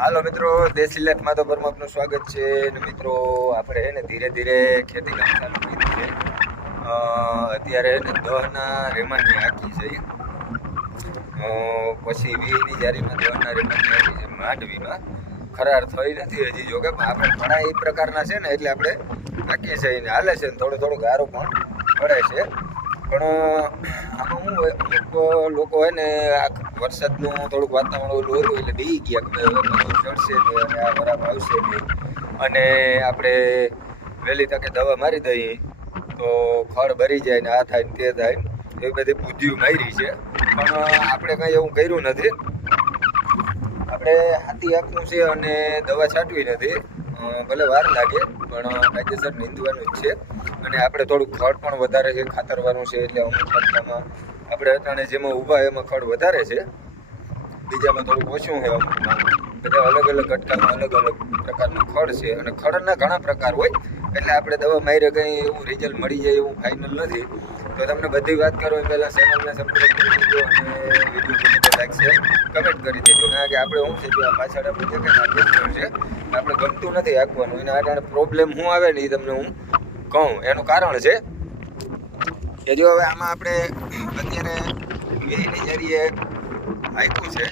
હાલો મિત્રો, દેશી લેખ તો પરમાપનું સ્વાગત છે. ને મિત્રો, આપણે ને ધીરે ધીરે ખેતી કામ ચાલુ કરી છે. અત્યારે ને દહના રેમાની હાકી છે. પછી વીની જારીમાં દહના રેમાની હાકી છે માંડવીમાં. ખરાર થઈ નથી હજી જોકે, પણ આપણે ઘણા એ પ્રકારના છે ને, એટલે આપણે હાકીએ છીએ. ને હાલે છે ને થોડો થોડો ગારો પણ પડે છે. પણ આમાં શું હોય, અમુક લોકો હોય ને આ વરસાદનું થોડુંક વાતાવરણ ઓલું હતું એટલે બી ગયા કે ભાઈ ચડશે ને અને આ બરાબર આવશે નહીં અને આપણે વહેલી તકે દવા મારી દઈએ, તો ખડ ભરી જાય ને આ થાય ને તે થાય એવી બધી બુદ્ધિઓ મારી છે. પણ આપણે કંઈ એવું કર્યું નથી. આપણે હાથી આખું છે અને દવા છાંટવી નથી. ભલે વાર લાગે, પણ કાયદેસર નીંદવાનું જ છે. અને આપણે થોડુંક ખડ પણ વધારે છે, ખાતરવાનું છે એટલે અમુક કટકામાં આપણે અટાણે જેમાં ઊભા એમાં ખડ વધારે છે. બીજામાં થોડુંક ઓછું છે અમુકમાં બધા અલગ અલગ કટકામાં અલગ અલગ પ્રકારનું ખડ છે અને ખડના ઘણા પ્રકાર હોય, એટલે આપણે દવા મારે કંઈ એવું રિઝલ્ટ મળી જાય એવું ફાઇનલ નથી. તો તમને બધી વાત કરો એ પહેલાં ચેનલને સબસ્ક્રાઈબ કરી દેજો અને વીડિયો લાઈક શેર કમેન્ટ કરી દેજો. કારણ કે આપણે શું છે જો આ પાછળ આપણે દેખાય ને છે, આપણે ગમતું નથી આંકવાનું એના કારણે પ્રોબ્લેમ શું આવે ને એ તમને હું કહું, એનું કારણ છે કે જો હવે આમાં આપણે અત્યારે વેની જરીએ આપ્યું છે,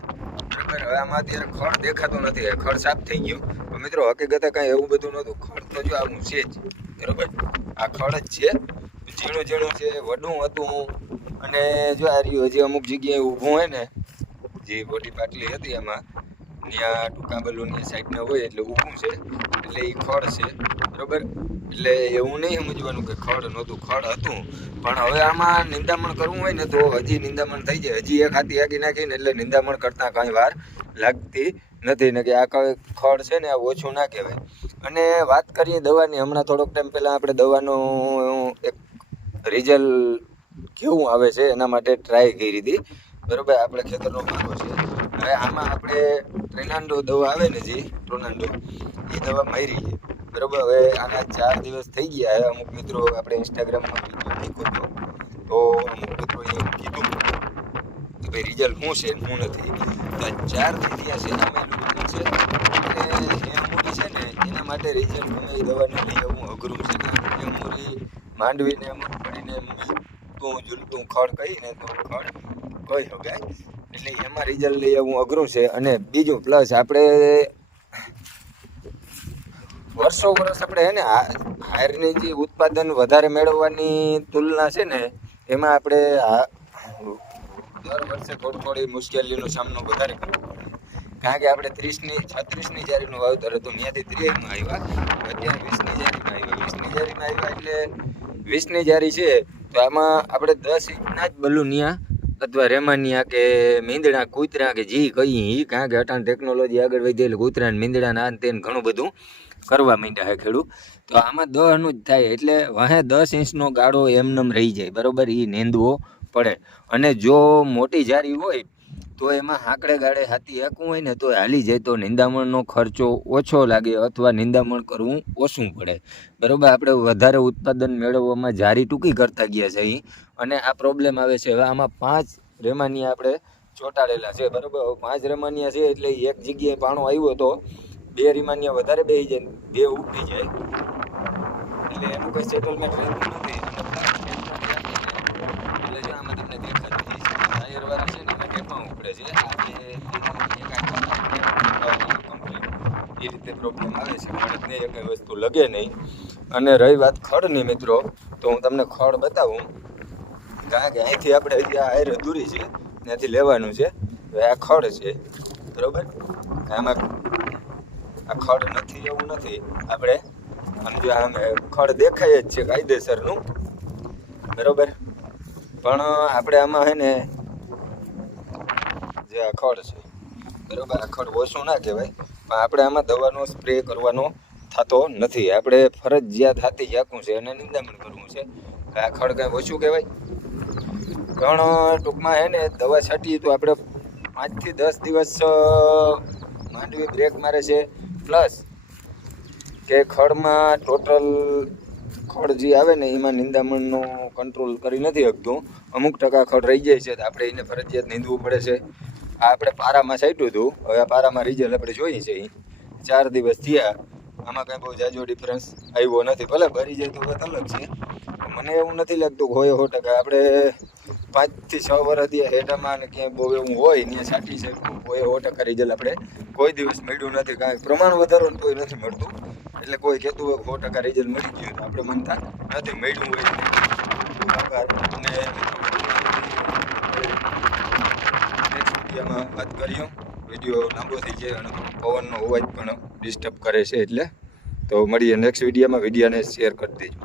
બરાબર? હવે આમાં અત્યારે ખડ દેખાતું નથી ખડ સાફ થઈ ગયું. મિત્રો, હકીકતે કાંઈ એવું બધું નહોતું. ખડ તો જો આવું છે જ, બરાબર? આ ખડ જ છે. ઝીણું ઝીણું છે, વડું હતું. અને જો આ રહ્યું, હજી અમુક જગ્યાએ ઊભું હોય ને, જે મોટી પાટલી હતી એમાં ત્યાં ટૂંકા બલૂનની સાઈડના હોય એટલે ઊભું છે, એટલે એ ખડ છે, બરાબર? એટલે એવું નહીં સમજવાનું કે ખડ નહોતું, ખડ હતું. પણ હવે આમાં નિંદામણ કરવું હોય ને તો હજી નિંદામણ થઈ જાય. હજી એક હાથી આગી નાખીને એટલે નિંદામણ કરતાં કાંઈ વાર લાગતી નથી. ને કે આ ખડ છે ને આ ઓછું ના કહેવાય. અને વાત કરીએ દવાની, હમણાં થોડોક ટાઈમ પહેલાં આપણે દવાનું એક રિઝલ્ટ કેવું આવે છે એના માટે ટ્રાય કરી હતી. બરાબર? આપણે ખેતરનો ભાગો છે. હવે આમાં આપણે ટ્રેનાન્ડો દવા આવે ને જે ટ્રોનાન્ડો એ દવા મારી છે. બરોબર? હવે આના ચાર દિવસ થઈ ગયા હવે અમુક મિત્રો આપણે ઇન્સ્ટાગ્રામમાં વીડિયો મૂક્યો તો અમુક મિત્રો એ કીધું કે ભાઈ રિઝલ્ટ શું છે શું નથી? તો ચાર થઈ ગયા છે અમે મેં છે અને અમૂલી છે ને, એના માટે રિઝલ્ટ અમે એ દવાને આવવું અઘરું છે. કારણ કે અમૂલી માંડવીને અમુક પડીને તું ઝૂલતું ખડ કહીને તો ખડ કહી શકાય એટલે એમાં રિઝલ્ટ લઈ આવવું અઘરું છે. અને બીજું પ્લસ આપણે વર્ષો વર્ષ આપણે હે ને હાયરની જે ઉત્પાદન વધારે મેળવવાની તુલના છે ને, એમાં આપણે દર વર્ષે થોડી થોડી મુશ્કેલીનો સામનો વધારે કરવો પડે. કારણ કે આપણે ત્રીસની, છત્રીસની જારીનું વાવતર હતું. ત્યાંથી ત્રીસમાં આવ્યા, અત્યારે વીસની જારીમાં આવ્યા. વીસની જારીમાં આવ્યા એટલે વીસની જારી છે, તો આમાં આપણે દસ ઇંચના જ બલુનિયા અથવા રેમાનિયા કે મીંદડા, કૂતરા કે જી કહીએ એ કાં કે અટાણ ટેકનોલોજી આગળ વધી એટલે કૂતરા મીંદડા ના તેને ઘણું બધું કરવા માંડ્યા છે ખેડૂત. તો આમાં દહનું જ થાય એટલે વાહે દસ ઇંચનો ગાળો એમનેમ રહી જાય, બરોબર? એ નેંદવો પડે. અને જો મોટી જારી હોય તો એમાં હાંકડે ગાળે હાથી હાંકવું હોય ને તો હાલી જાય. તો નિંદામણનો ખર્ચો ઓછો લાગે અથવા નિંદામણ કરવું ઓછું પડે. બરાબર? આપણે વધારે ઉત્પાદન મેળવવામાં જારી ટૂંકી કરતા ગયા છે અને આ પ્રોબ્લેમ આવે છે. હવે આમાં પાંચ રેમાનિયા આપણે ચોંટાડેલા છે. બરાબર? પાંચ રેમાનિયા છે એટલે એક જગ્યાએ પાણો આવ્યો તો બે રેમાનિયા વધારે બે જાય બે ઉઠી જાય. એટલે એનું કંઈ સેટલમેન્ટ રહેતું નથી. એટલે જો આમાં તમને દેખાતું છે ને ઉપડે છે આ બે એક આ complete. એ રીતે પ્રોબ્લેમ આવે છે ખડને એ કંઈ વસ્તુ લગે નહીં અને રહી વાત ખડની મિત્રો તો હું તમને ખડ બતાવું કારણ કે અહીંથી આપણે હજી આ આયર અધૂરી છે ત્યાંથી લેવાનું છે આ ખડ છે બરાબર આમાં આ ખડ નથી એવું નથી આપણે આમ જો આમ ખડ દેખાય જ છે કાયદેસરનું બરોબર પણ આપણે આમાં હે ને જે આ ખડ છે. બરાબર આ ખડ ઓછું ના કહેવાય, પણ આપણે આમાં દવાનો સ્પ્રે કરવાનો થતો નથી. આપણે ફરજિયાત હાથી ઝાકવું છે અને નિંદામણ કરવું છે. આ ખડ કાંઈ ઓછું કહેવાય? પણ ટૂંકમાં હે ને, દવા છાંટીએ તો આપણે પાંચથી દસ દિવસ માંડવી બ્રેક મારે છે. પ્લસ કે ખડમાં ટોટલ ખડ જે આવે ને, એમાં નિંદામણનો કંટ્રોલ કરી નથી શકતું. અમુક ટકા ખડ રહી જાય છે આપણે એને ફરજિયાત નીંદવું પડે છે. આપણે પારામાં સાઈટ્યું હતું. હવે પારામાં રિઝલ્ટ આપણે જોઈએ છીએ ચાર દિવસ થયા. આમાં કાંઈ બહુ જાજો ડિફરન્સ આવ્યો નથી. ભલે ભરી જાય તો વાત અલગ છે. મને એવું નથી લાગતું હોય સો ટકા. આપણે પાંચથી છ વર્ષ હેઠામાં અને ક્યાંય બહુ એવું હોય, ત્યાં સાચી શકું. હોય સો ટકા રિઝલ્ટ આપણે કોઈ દિવસ મળ્યું નથી. કાંઈ પ્રમાણ વધારો ને તોય નથી મળતું. એટલે કોઈ કહેતું હોય સો ટકા રિઝલ્ટ મળી ગયું તો આપણે મનતા નથી. મળ્યું હોય આભાર. અને વિડીયોમાં વાત કર્યો વીડિયો લાંબો થઈ જાય અને પવનનો અવાજ પણ ડિસ્ટર્બ કરે છે એટલે. તો મળીએ નેક્સ્ટ વિડીયોમાં. વિડીયોને શેર કરી દેજો.